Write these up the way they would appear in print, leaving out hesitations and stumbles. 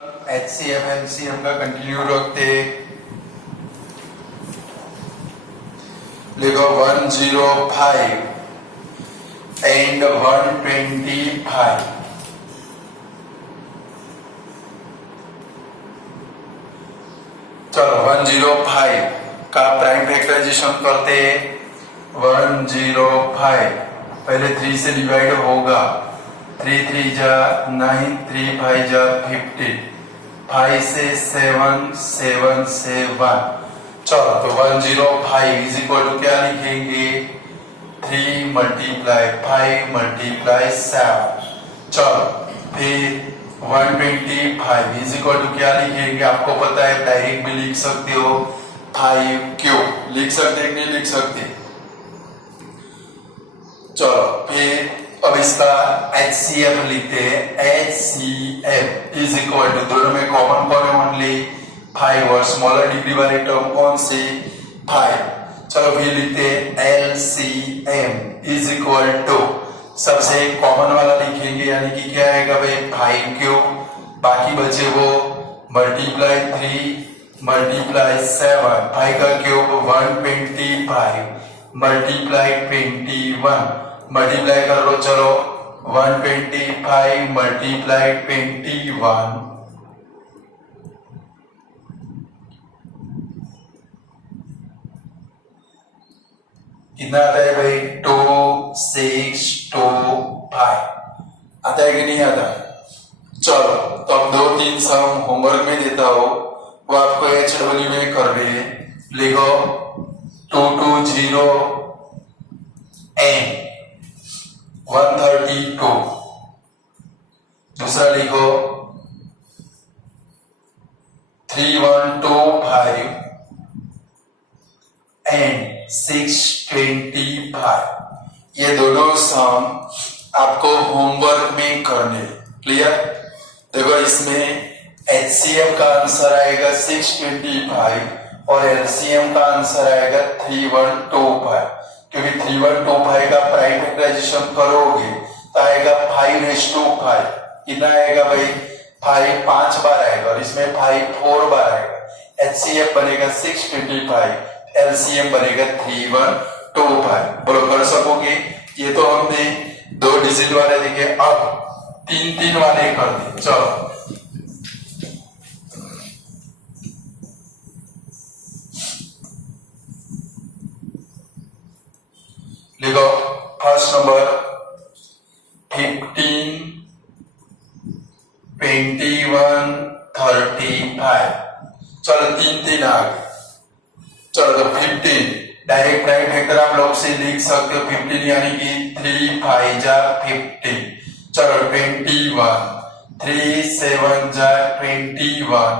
HCF LCM का continue रखते लिखो 105 एंड 125। चलो 105 का प्राइम फैक्टराइजेशन करते 105 पहले 3 से डिवाइड होगा 3 3 जा 9 3 5 जा 15 5 से 7 7 से 1। चलो तो 105 इज इक्वल टू क्या लिखेंगे 3 मल्टीप्लाई 5 मल्टीप्लाई 7। चलो फिर 125 इज इक्वल टू क्या लिखेंगे आपको पता है डायरेक्ट भी लिख सकते हो 5 क्यूब लिख सकते हैं नहीं लिख सकते। चलो फिर अब इसका HCF लिखते हैं HCF इज इक्वल टू दोनों में कॉमन कौन है ओनली 5 और स्मॉलर डिग्री वाले टर्म कौन से 5। चलो फिर लिखते हैं LCM इज इक्वल टू सबसे कॉमन वाला लिखेंगे यानी कि क्या आएगा भाई 5 क्यूब बाकी बचे वो मल्टीप्लाई 3 मल्टीप्लाई 7 5 का क्यूब 125 मल्टीप्लाई 21 मल्टीप्लाई कर लो। चलो 125 मल्टीप्लाई 21 कितना आता है भाई 2625 आता है कि नहीं आता। चलो तो अब 2-3 सम होमवर्क में देता हो वो आपको HW में कर रहे हैं। लिखो 220 n 132 दूसरा लिखो 3125 एंड 625। ये दोनों सम आपको होमवर्क में करने क्लियर। देखो इसमें HCF का आंसर आएगा 625 और LCM का आंसर आएगा 3125 क्योंकि 3125 का प्राइम फैक्टराइजेशन करोगे तो आएगा 5:5 कितना आएगा भाई 5 5 बार आएगा और इसमें 5 4 बार आएगा। HCF बनेगा 625 LCM बनेगा 3125। बोलो कर सकोगे। ये तो हमने 2 डिजिट वाले देखे अब 3-3 वाले कर दे। चलो लिखो फर्स्ट नंबर 15 21 35। चलो 3-3 आ गए। चलो तो 15 डायरेक्ट प्राइम फैक्टर आप लोग से लिख सकते हो 15 यानी कि 3 5 जा 15। चलो 21 3 7 जा 21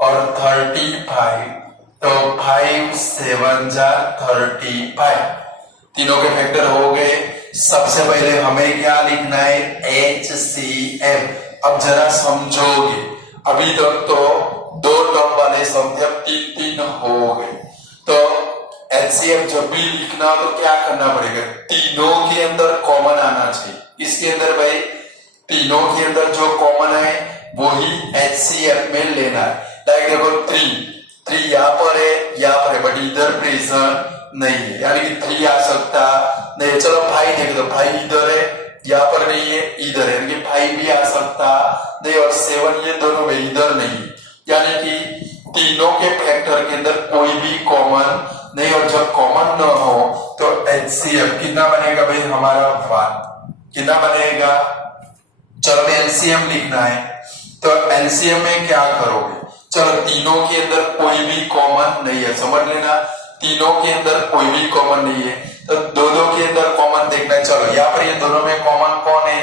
और 35 तो 5 7 जा 35 तीनों के फैक्टर हो गए। सबसे पहले हमें क्या लिखना है HCF। अब जरा समझोगे अभी तक तो 2 टर्म वाले सम थे अब 3-3 हो गए। तो HCF जब भी लिखना तो क्या करना पड़ेगा तीनों के अंदर कॉमन आना चाहिए। इसके अंदर भाई तीनों के अंदर जो कॉमन है वो ही HCF में लेना है। लाइक देखो 3 यहाँ पर है बट इधर प्रेजेंट नहीं है यानी कि 3 आ सकता नहीं। चलो 5 देख दो 5 इधर है यहाँ पर नहीं है इधर है यानी कि 5 भी आ सकता नहीं और 7 ये दोनों में इधर नहीं यानी कि तीनों के फैक्टर के अंदर कोई भी कॉमन नहीं। और जब कॉमन न हो तो HCF कितना बनेगा भाई हमारा 1 कितना बनेगा। चलो LCM लिखना है तो LCM में क्या करोगे। चलो तीनों के अंदर कोई भी कॉमन नहीं है समझ लेना तीनों के अंदर कोई भी कॉमन नहीं है तो दोनों के अंदर कॉमन देखना है। चलो यहाँ पर ये दोनों में कॉमन कौन है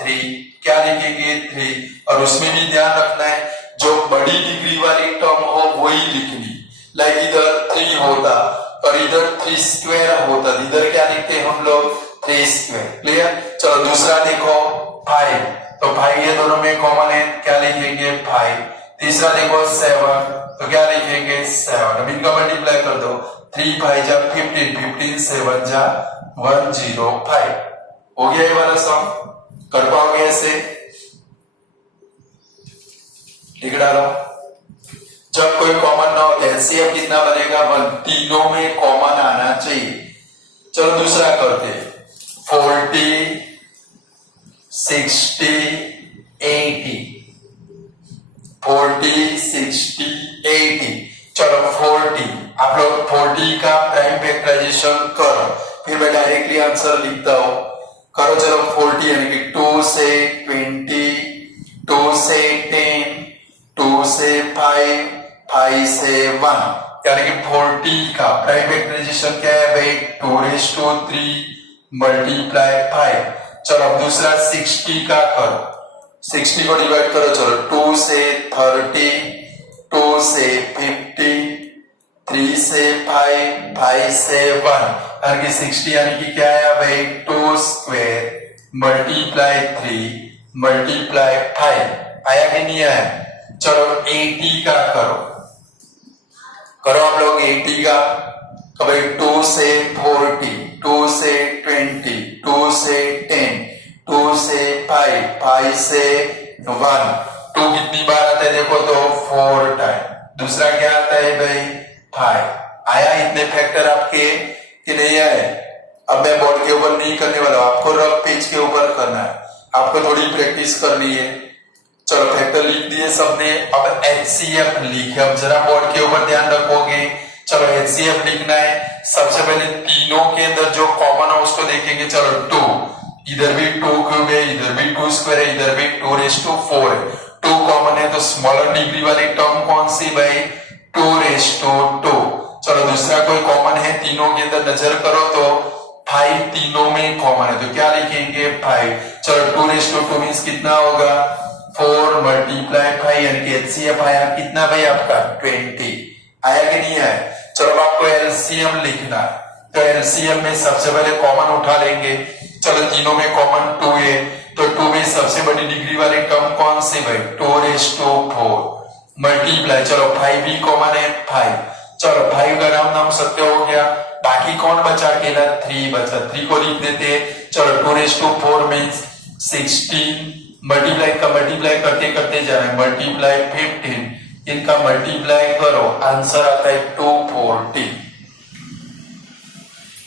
3 क्या लिखेंगे 3 और उसमें भी ध्यान रखना है जो बड़ी डिग्री वाली टर्म हो वही लिखनी। लाइक इधर 3 होता और इधर 3 स्क्वायर होता इधर क्या लिखते हैं हम लोग 3 स्क्वायर क्लियर। चलो दूसरा देखो 5 तो 5 ये दोनों में कॉमन है क्या लिखेंगे 5। तीसरा देखो 7 तो क्या लिखेंगे 7। अब इनका मल्टीप्लाई कर दो 3 5 जा 15 15 7 जा 105 हो गया ये वाला सम कर पाओगे ऐसे। लिख डालो। जब कोई कॉमन ना हो तो एलसीएम कितना बनेगा 1, तीनों में कॉमन आना चाहिए। चलो दूसरा करते, 40 60 80, 40 60 80। चलो 40, आप लोग 40 का प्राइम फैक्टराइजेशन करो, फिर मैं डायरेक्टली आंसर लिखता हूं। करो चलो 40 यानी कि 2 से 20, 2 से 10, 2 से 5, 5 से 1, यानी कि 40 का प्राइम फैक्टराइजेशन क्या है भाई 2⁻³ मल्टीप्लाई 5। चलो अब दूसरा 60 का करो, 60 को डिवाइड करो। चलो 2 से 30, 2 से 50, 3 से 5, 5 से 1, यानी कि 60 यानी कि क्या है भाई 2² मल्टीप्लाई 3 मल्टीप्लाई 5। आया कि नहीं आया? चलो 80 का करो, करो आप लोग 80 का। तो भाई 2 से 40, 2 से 20, 2 से 10, 2 से 5, 5 से 1। 2 कितनी बार आता है देखो तो 4 टाइम। दूसरा क्या आता है भाई 5। आया इतने फैक्टर आपके कि नहीं आए? अब मैं बोर्ड के ऊपर नहीं करने वाला, आपको रफ पेज के ऊपर करना है, आपको थोड़ी प्रैक्टिस करनी है। चलो फैक्टर लिख दिए सबने, अब एचसीएफ लिखे। अब जरा बोर्ड के ऊपर ध्यान रखोगे। चलो एचसीएफ लिखना है। सबसे पहले तीनों के अंदर जो कॉमन है उसको देखेंगे। चलो 2, इधर भी 2³ है, इधर भी 2² है, इधर भी 2⁻4 है। 2 कॉमन है तो स्मॉलर डिग्री वाली टर्म कौन सी भाई 2⁻2। चलो दूसरा कोई कॉमन है तीनों के अंदर, नजर करो तो 5 तीनों में कॉमन है तो क्या लिखेंगे 5। चलो 2⁻2 मीन्स कितना होगा 4 मल्टीप्लाई 5, यानी कि एचसीएफ आया कितना भाई आपका 20। आया कि नहीं आया? चलो आपको एलसीएम लिखना है, तो एलसीएम में सबसे पहले कॉमन उठा लेंगे। चलो तीनों में कॉमन 2 है तो 2 में सबसे बड़ी डिग्री वाली टर्म कौन सी भाई 2⁻4 मल्टीप्लाई। चलो 5 भी कॉमन है 5। चलो 5 का नाम सत्य हो गया। बाकी कौन बचा? अकेला 3 बचा, 3 को लिख देते। चलो 2⁻4 मीन्स 16 मल्टीप्लाई करते करते जा रहे हैं, मल्टीप्लाई 15, इनका मल्टीप्लाई करो, आंसर आता है 240।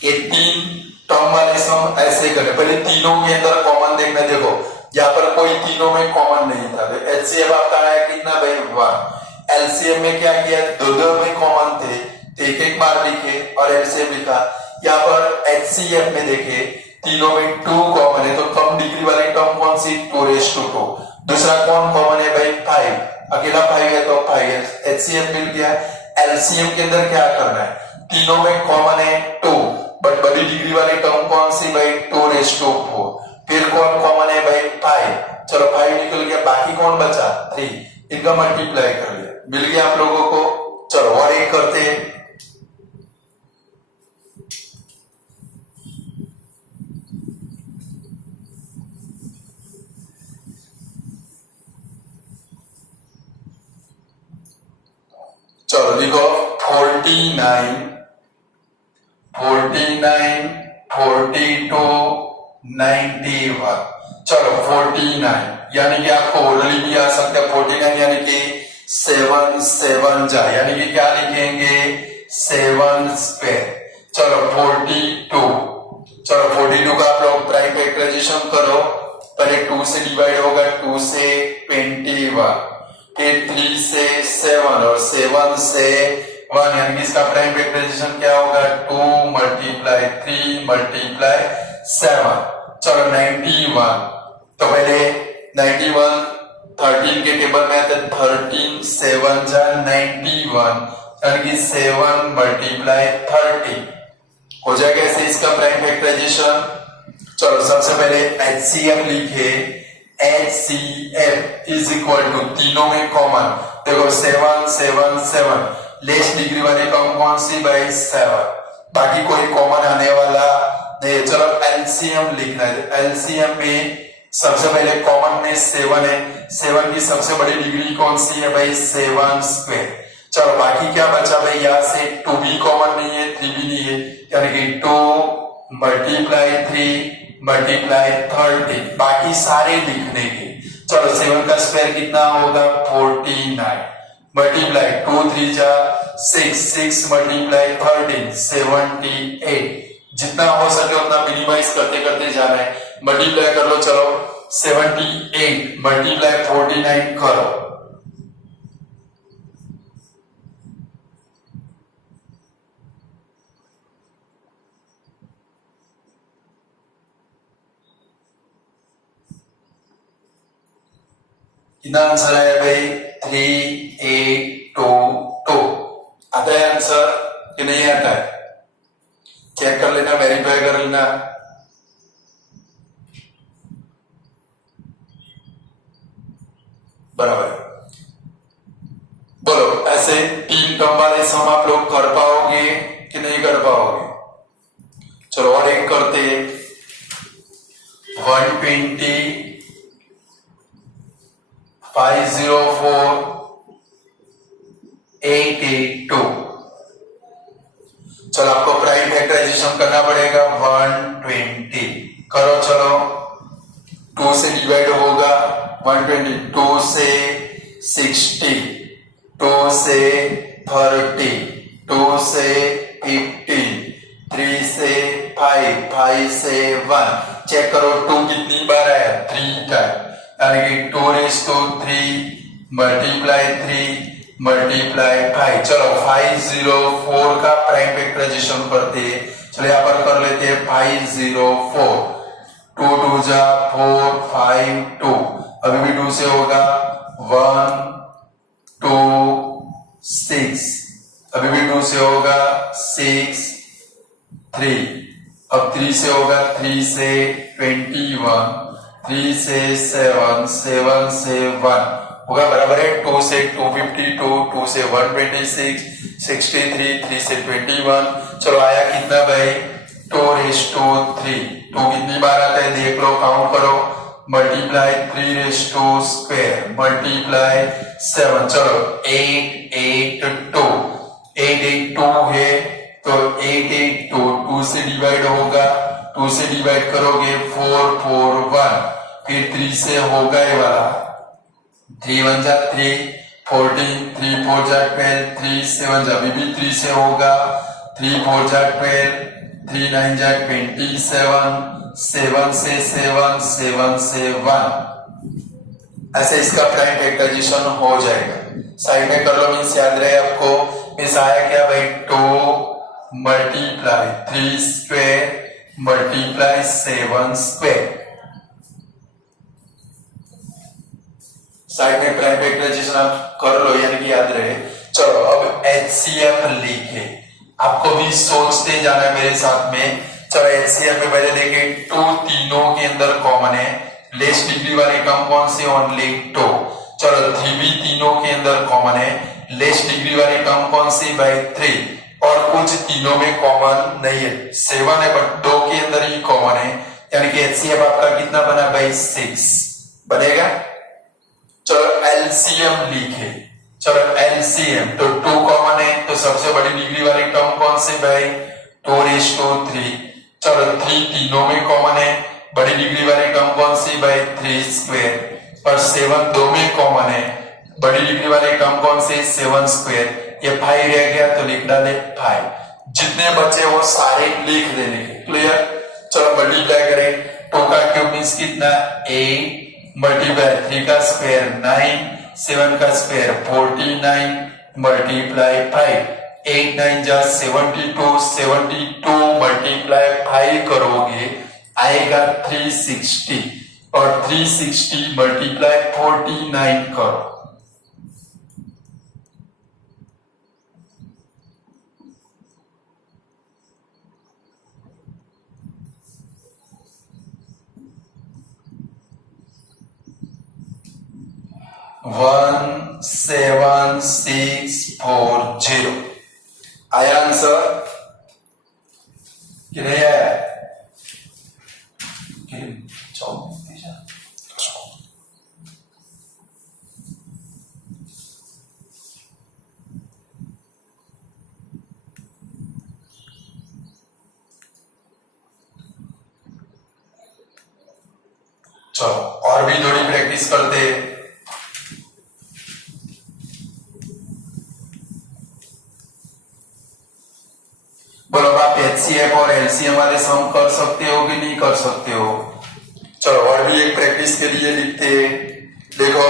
ये 3 टर्म वाले सम ऐसे करें। पहले तीनों के अंदर कॉमन देखना। देखो यहाँ पर कोई तीनों में कॉमन नहीं था तो एचसीएफ आपका आया कितना भाई 1। एलसीएम में क्या किया, दो में कॉमन थे तो एक बार लिखे और एलसीएम लिखा। यहाँ पर एचसीएफ में देखे तीनों में 2 कॉमन है तो कम डिग्री वाली टर्म कौन सी 2⁻2। दूसरा कौन कॉमन है भाई 5, अकेला 5 है तो 5 है, एचसीएफ मिल गया। एलसीएम के अंदर क्या करना है, तीनों में कॉमन है 2 बट बड़ी डिग्री वाली टर्म कौन सी भाई 2⁻4। फिर कौन कॉमन है भाई 5। चलो 5 निकल गया, बाकी कौन बचा 3, इनका मल्टीप्लाई कर लिया, मिल गया आप लोगों को। चलो और एक करते हैं। चलो देखो 49 49 42 91। चलो 49 यानी कि आपको ओरली भी आ सकता है 49 यानी कि 7 7 जा, यानी कि क्या लिखेंगे 7²। चलो 42, चलो 42 का आप लोग प्राइम फैक्टराइजेशन करो। पहले 2 से डिवाइड होगा, 2 से 21, फिर 3 से 7 और 7 से 1, यानी कि इसका प्राइम फैक्टराइजेशन क्या होगा 2 मल्टीप्लाई 3 मल्टीप्लाई 7। चलो 91, तो पहले 91 13 के टेबल में आता है 13 7 जा 91, यानी कि 7 मल्टीप्लाई 30 हो जाएगा ऐसे इसका प्राइम फैक्टराइजेशन। चलो सबसे पहले एचसीएफ लिखे। HCF इज इक्वल टू तीनों में कॉमन, देखो 7 7 7, लेस डिग्री वाली टर्म कौन सी भाई 7, बाकी कोई कॉमन आने वाला नहीं। चलो एलसीएम लिखना है। एलसीएम में सबसे पहले कॉमन में 7 है, 7 की सबसे बड़ी डिग्री कौन सी है भाई 7²। चलो बाकी क्या बचा भाई, यहाँ से 2 भी कॉमन नहीं है 3 भी नहीं है, यानी कि 2 मल्टीप्लाई 3 मल्टीप्लाई 30, बाकी सारे लिखने के। चलो 7 का स्क्वायर कितना होगा 49 मल्टीप्लाई 2 3 जा 6 6 मल्टीप्लाई 13 78 जितना हो सके उतना मिनिमाइज करते करते जाना है मल्टीप्लाई कर लो चलो 78 मल्टीप्लाई 49 करो कितना आंसर आया भाई 3822 आता है आंसर कि नहीं आता है चेक कर लेना वेरीफाई कर लेना बराबर बोलो ऐसे 3 टर्म वाले सम आप लोग कर पाओगे कि नहीं कर पाओगे चलो और एक करते 120 504 882 चलो आपको प्राइम फैक्टराइजेशन करना पड़ेगा 120 करो चलो 2 से डिवाइड होगा 120 2 से 60 2 से 30 2 से 15 3 से 5 5 से 1 चेक करो 2 कितनी बार आया 3 टाइम यानी कि 2 रेज़ टू 3 मल्टीप्लाई 3 मल्टीप्लाई 5 चलो 504 का प्राइम फैक्टराइजेशन करते हैं चलो यहाँ पर कर लेते हैं 504 2 2 जा 4 5 2 अभी भी 2 से होगा 1 2 6 अभी भी 2 से होगा 6 3 अब 3 से होगा 3 से 21 3 से 7 7 से 1 होगा बराबर है 2 से 252 2 से 126 63 3 से 21 चलो आया कितना भाई 2 रेज़ टू 3 2 कितनी बार आता है देख लो काउंट करो multiply 3 raise to square multiply 7 चलो 882 882 है तो 882 2 से डिवाइड होगा 2 से डिवाइड करोगे 441 फिर 3 से होगा ये वाला 3 1 जा 3 14 3 4 जा 12 3 7 जा भी 3 से होगा 3 4 जा 12 3 9 जा 27 7 से 7 7 से 1 ऐसे इसका प्राइम फैक्टराइजेशन हो जाएगा साइड में कर लो मीन्स याद रहे आपको मीन्स आया क्या भाई 2 multiply 3 square multiply 7 square side में प्राइम फैक्टराइजेशन आप कर लो यानी कि याद रहे चलो अब एचसीएफ लिखे आपको भी सोचते जाना है मेरे साथ में चलो एचसीएफ में पहले देखे 2 तीनों के अंदर कॉमन है लेस डिग्री वाली टर्म कौन सी ओनली 2 चलो 3 भी तीनों के अंदर कॉमन है लेस डिग्री वाली टर्म कौन सी भाई 3 और कुछ तीनों में कॉमन नहीं है 7 है बट 2 के अंदर ही कॉमन है यानी कि एचसीएफ आपका कितना बना भाई 6 बनेगा चलो एलसीएम लिखे चलो एलसीएम तो 2 कॉमन है तो सबसे बड़ी डिग्री वाली टर्म कौन सी भाई 2 रेज़ टू 3 चलो 3 तीनों में कॉमन है बड़ी डिग्री वाली टर्म कौन सी भाई 3 स्क्वायर और 7 2 में कॉमन है बड़ी डिग्री वाली टर्म कौन सी 7 स्क्वायर ये 5 रह गया तो लिख डाले 5 जितने बचे वो सारे लिख देने क्लियर चलो मल्टीप्लाई करें 2 का क्यूब मींस कितना 8 मल्टीप्लाई 3 का स्क्वायर 9 7 का स्क्वायर 49 मल्टीप्लाई 5 8 9 जा 72 72 मल्टीप्लाई 5 करोगे आएगा 360 और 360 मल्टीप्लाई 49 करो 17640 आया आंसर कि नहीं आया चलो और भी थोड़ी प्रैक्टिस प्रैक्टिस करते हैं। बोलो आप एचसीएफ और एलसीएम वाले सम कर सकते हो कि नहीं कर सकते हो? चलो और भी एक प्रैक्टिस के लिए लिखते हैं। देखो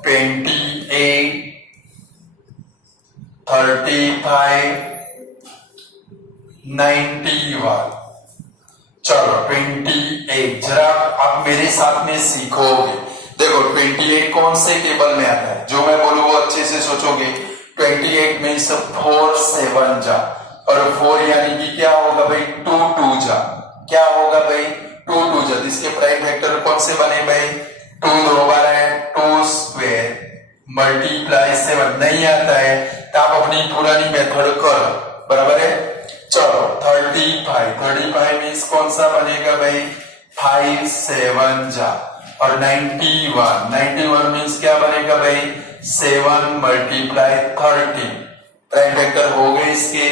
28, 35, 91। चलो 28 जरा आप मेरे साथ में सीखोगे। देखो 28 कौन से टेबल में आता है? जो मैं बोलूँ वो अच्छे से सोचोगे। 28 में से 4 7 जा और 4 यानी कि क्या होगा भाई? 2 2 जा। क्या होगा भाई? 2 2 जा। इसके प्राइम वेक्टर कौन से बने भाई? 2 दो बार है 2 स्क्वायर मल्टीप्लाई 7 नहीं आता है तो आप अपनी पुरानी मेथड करो, बराबर है। चलो 35 मीन्स कौन सा बनेगा भाई? 5 7 जा और 91 मीन्स क्या बनेगा भाई? 7 मल्टीप्लाई 30। प्राइम वेक्टर हो गए इसके।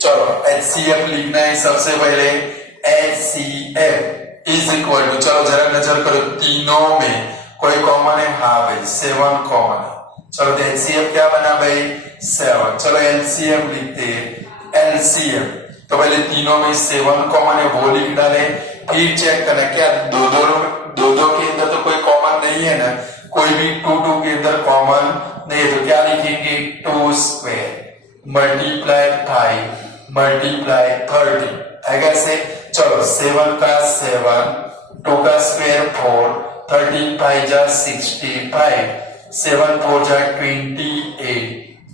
चलो HCF लिखना है सबसे पहले। HCF इज इक्वल टू, चलो जरा नजर करो तीनों में कोई कॉमन है? हाँ भाई 7 कॉमन है। चलो तो HCF क्या बना भाई? 7। चलो LCM लिखते हैं। LCM तो पहले तीनों में 7 कॉमन है वो लिख डाले। फिर चेक करना क्या दो के अंदर तो कोई कॉमन नहीं है ना, कोई भी 2 2 के अंदर कॉमन नहीं है तो क्या लिखेंगे? 2 स्क्वायर मल्टीप्लाई 5 मल्टीप्लाई 30 है कैसे? चलो 7 का 7, 2 का स्क्वायर 4, 13 5 जा 65, 7 4 जा 28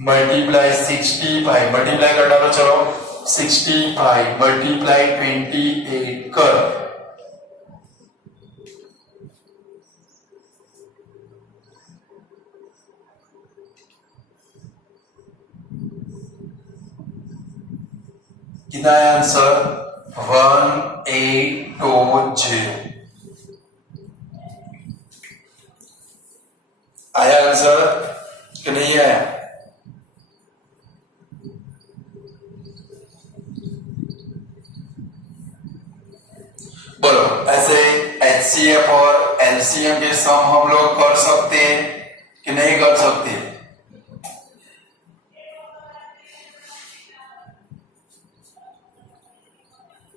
मल्टीप्लाई 65 मल्टीप्लाई कर डालो। चलो 65 मल्टीप्लाई 28 कर। कितना है आंसर? 1820। आया आंसर कि नहीं आया? बोलो ऐसे HCF और LCM के सम हम लोग कर सकते हैं कि नहीं कर सकते?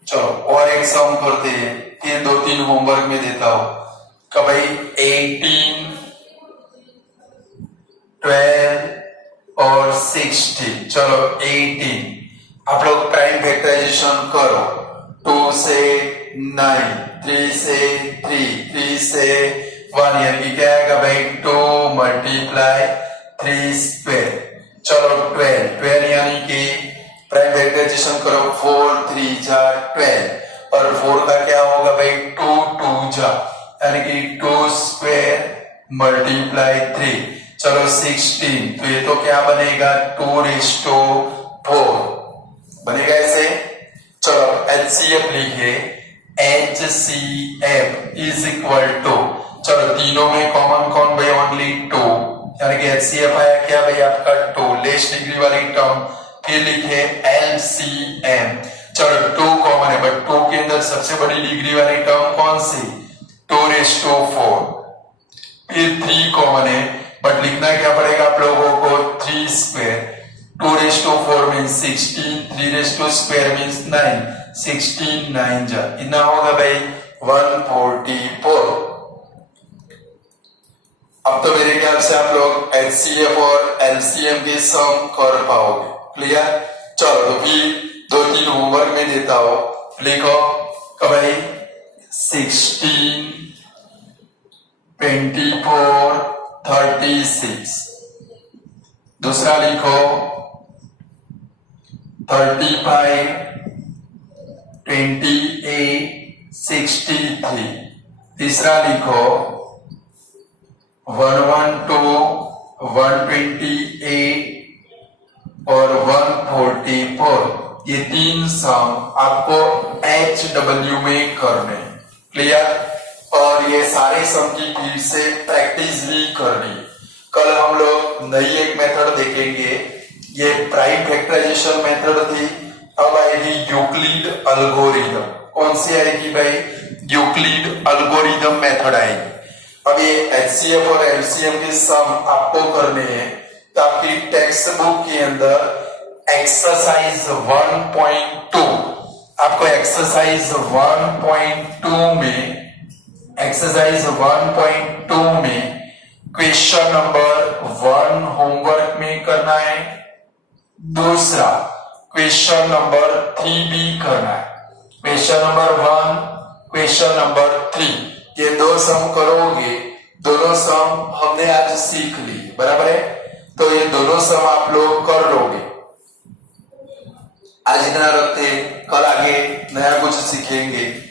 चलो और एक सम करते हैं, फिर 2-3 होमवर्क में देता हूं कि भाई 18, 12 और 16। चलो 18 आप लोग प्राइम फैक्टराइजेशन करो। 2 से 9, 3 से 3 से 1 यानी कि क्या आएगा भाई? 2 मल्टीप्लाई 3 स्क्वायर। चलो 12 यानी कि प्राइम फैक्टराइजेशन करो। 4 3 जा 12 और 4 का क्या होगा भाई? 2 2 जा यानी कि 2 स्क्वायर मल्टीप्लाई 3। चलो 16 तो ये तो क्या बनेगा? 2⁴ बनेगा ऐसे। चलो HCF लिखे। HCF इज इक्वल टू, चलो तीनों में कॉमन कौन भाई? ओनली 2 यानी कि HCF आया क्या भाई आपका? 2 लेस डिग्री वाली टर्म। फिर लिखे LCM। चलो 2 कॉमन है बट 2 के अंदर सबसे बड़ी डिग्री वाली टर्म कौन सी? 2⁴। फिर 3 कॉमन है बट लिखना क्या पड़ेगा आप लोगों को? 3 स्क्वायर। 2⁴ मीन्स 16, 3 स्क्वायर मीन्स 9, 16 9 जा इतना होगा भाई 144। अब तो मेरे ख्याल से आप लोग HCF और LCM के सम कर पाओगे। क्लियर? चलो तो फिर 2-3 होमवर्क में देता हूं। लिखो भाई 16, 24, 36। दूसरा लिखो 35, 28, 63। तीसरा लिखो 112, 128 और 144। ये 3 सम आपको HW में करने। क्लियर? और ये सारे सम की फिर से प्रैक्टिस भी करनी। कल हम लोग नई एक मेथड देखेंगे। ये प्राइम फैक्टराइजेशन मेथड थी, अब आएगी यूक्लिड एल्गोरिथम। कौन सी आएगी भाई? यूक्लिड एल्गोरिथम मेथड आएगी। अब ये एचसीएफ और एलसीएम के सम आपको करने हैं, तो आपकी टेक्स्ट बुक के अंदर एक्सरसाइज 1.2 आपको एक्सरसाइज 1.2 में क्वेश्चन नंबर 1 होमवर्क में करना है, दूसरा क्वेश्चन नंबर 3 भी करना है। क्वेश्चन नंबर 1, क्वेश्चन नंबर 3, ये दो सम करोगे। दोनों सम हमने आज सीख ली, बराबर है, तो ये दोनों सम आप लोग कर लोगे। आज इतना रखते, कल आगे नया कुछ सीखेंगे।